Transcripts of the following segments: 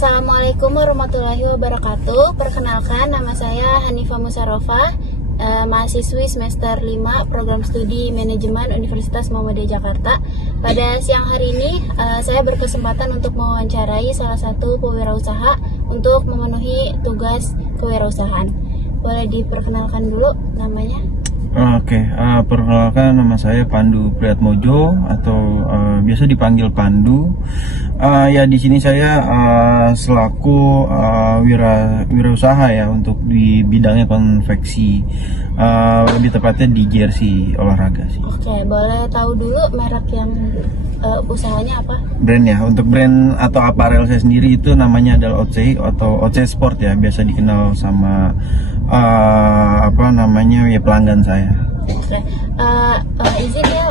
Assalamualaikum warahmatullahi wabarakatuh. Perkenalkan, nama saya Hanifah Musarofah, mahasiswi semester 5 Program Studi Manajemen Universitas Muhammadiyah Jakarta. Pada siang hari ini, saya berkesempatan untuk mewawancarai salah satu pewirausaha untuk memenuhi tugas kewirausahaan. Boleh diperkenalkan dulu namanya? Oke, perkenalkan, nama saya Pandu Priyatmojo atau biasa dipanggil Pandu. Ya, di sini saya selaku wirausaha ya untuk di bidangnya konveksi, lebih tepatnya di jersey olahraga sih. Oke, boleh tahu dulu merek yang usahanya apa? Brand ya, untuk brand atau aparel saya sendiri itu namanya adalah OC atau OC Sport ya, biasa dikenal sama ya pelanggan saya. Oke, izin ya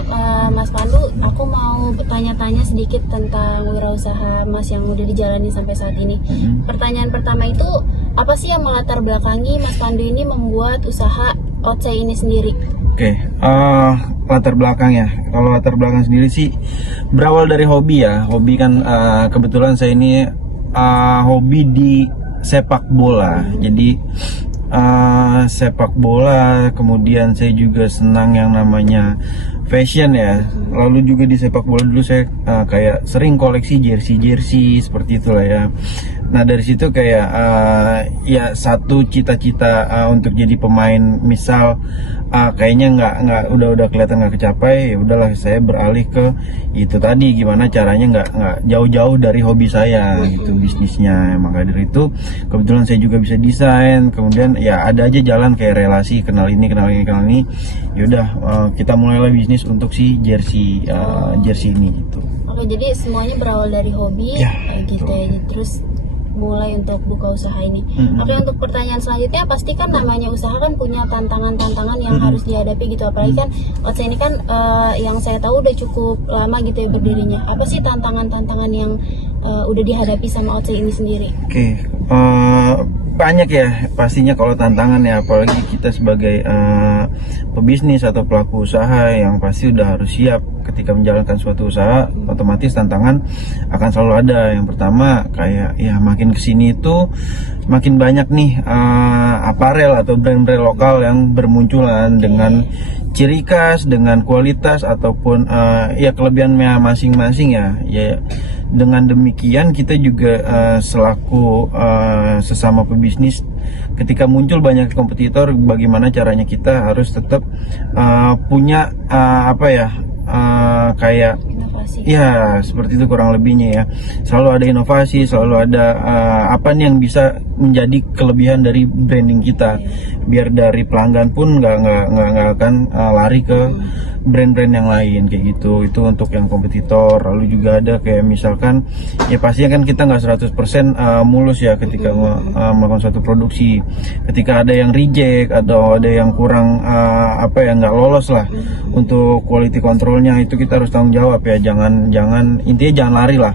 Mas Pandu, aku mau bertanya-tanya sedikit tentang wirausaha Mas yang udah dijalani sampai saat ini. Pertanyaan pertama itu, apa sih yang melatar belakangi Mas Pandu ini membuat usaha OC ini sendiri? Oke, latar belakang ya. Kalau latar belakang sendiri sih berawal dari hobi ya. Hobi kan kebetulan saya ini hobi di sepak bola. Jadi sepak bola, kemudian saya juga senang yang namanya fashion ya. Lalu juga di sepak bola dulu saya kayak sering koleksi jersey seperti itulah ya. Nah, dari situ kayak ya satu cita-cita untuk jadi pemain, misal kayaknya nggak udah kelihatan nggak kecapai, ya udahlah saya beralih ke itu tadi, gimana caranya nggak jauh-jauh dari hobi saya gitu bisnisnya. Maka dari itu kebetulan saya juga bisa desain, kemudian ya ada aja jalan kayak relasi, kenal ini ya udah kita mulailah bisnis untuk si jersey ini gitu. Oke, jadi semuanya berawal dari hobi ya, gitu ya, terus mulai untuk buka usaha ini. Oke, untuk pertanyaan selanjutnya, pasti kan namanya usaha kan punya tantangan-tantangan yang harus dihadapi gitu, apalagi kan OC ini kan yang saya tahu udah cukup lama gitu ya berdirinya. Apa sih tantangan-tantangan yang udah dihadapi sama OC ini sendiri? Oke, banyak ya pastinya kalau tantangan ya, apalagi kita sebagai pebisnis atau pelaku usaha yang pasti udah harus siap ketika menjalankan suatu usaha. Otomatis tantangan akan selalu ada. Yang pertama kayak ya makin kesini itu makin banyak nih aparel atau brand-brand lokal yang bermunculan dengan ciri khas, dengan kualitas ataupun ya kelebihannya masing-masing ya. Dengan demikian kita juga selaku sesama pebisnis, ketika muncul banyak kompetitor, bagaimana caranya kita harus tetap punya kayak Inovasi. ya seperti itu kurang lebihnya ya. Selalu ada inovasi, selalu ada apa nih yang bisa menjadi kelebihan dari branding kita, biar dari pelanggan pun nggak akan lari ke brand-brand yang lain kayak gitu. Itu untuk yang kompetitor. Lalu juga ada kayak misalkan ya pastinya kan kita nggak 100% mulus ya ketika melakukan suatu produksi. Ketika ada yang reject atau ada yang kurang nggak lolos lah untuk quality controlnya, itu kita harus tanggung jawab ya. Intinya jangan lari lah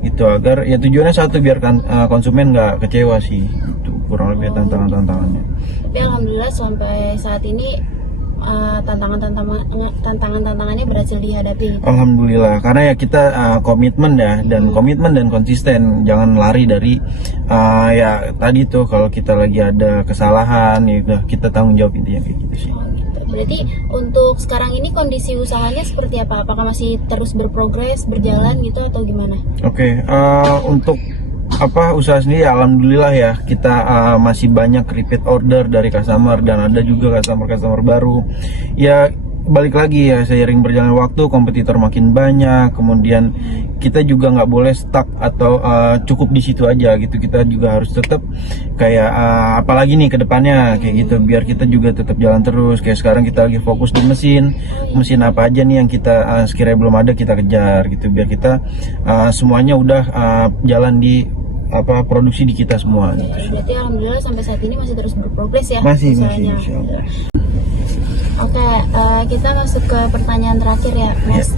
gitu, agar ya tujuannya satu, biarkan konsumen nggak kecewa sih. Itu kurang lebih tantangannya. Tapi alhamdulillah sampai saat ini tantangannya berhasil dihadapi. Alhamdulillah, karena ya kita komitmen dan konsisten, jangan lari dari ya tadi tuh, kalau kita lagi ada kesalahan ya udah kita tanggung jawab, intinya kayak gitu sih. Berarti untuk sekarang ini kondisi usahanya seperti apa? Apakah masih terus berprogres, berjalan gitu atau gimana? Oke, untuk usaha sendiri alhamdulillah ya, kita masih banyak repeat order dari customer, dan ada juga customer baru ya. Balik lagi ya, seiring berjalan waktu kompetitor makin banyak, kemudian kita juga nggak boleh stuck atau cukup di situ aja gitu. Kita juga harus tetap kayak apalagi nih ke depannya kayak gitu, biar kita juga tetap jalan terus. Kayak sekarang kita lagi fokus di mesin apa aja nih yang kita sekiranya belum ada, kita kejar gitu, biar kita semuanya udah jalan di produksi di kita semua. Gitu. Berarti alhamdulillah sampai saat ini masih terus berprogres ya Masih, usahanya. insya Allah. Oke, kita masuk ke pertanyaan terakhir ya, Mas.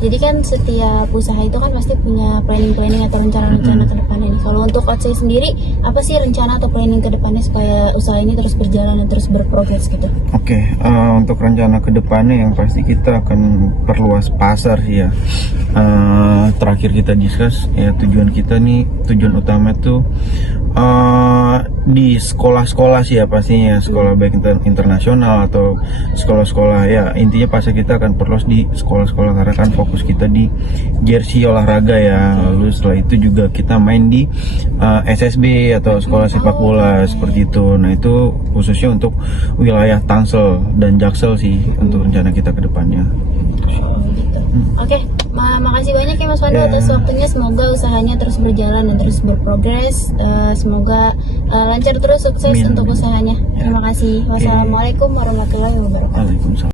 Jadi kan setiap usaha itu kan pasti punya planning atau rencana-rencana ke depannya nih. Kalau untuk Otsai sendiri, apa sih rencana atau planning ke depannya supaya usaha ini terus berjalan dan terus berprogres gitu? Oke, untuk rencana ke depannya yang pasti kita akan perluas pasar sih ya. Terakhir kita discuss ya, tujuan utama tuh di sekolah-sekolah sih ya pastinya, sekolah baik internasional atau sekolah-sekolah ya, intinya pasti kita akan perluas di sekolah-sekolah karena kan fokus kita di jersey olahraga ya. Lalu setelah itu juga kita main di SSB atau sekolah sepak bola seperti itu. Nah itu khususnya untuk wilayah Tangsel dan Jaksel sih untuk rencana kita ke depannya. Oke, makasih banyak ya Mas Pandu atas waktunya. Semoga usahanya terus berjalan dan terus berprogres. Semoga lancar terus, sukses untuk usahanya. Terima kasih. Wassalamualaikum warahmatullahi wabarakatuh. Waalaikumsalam.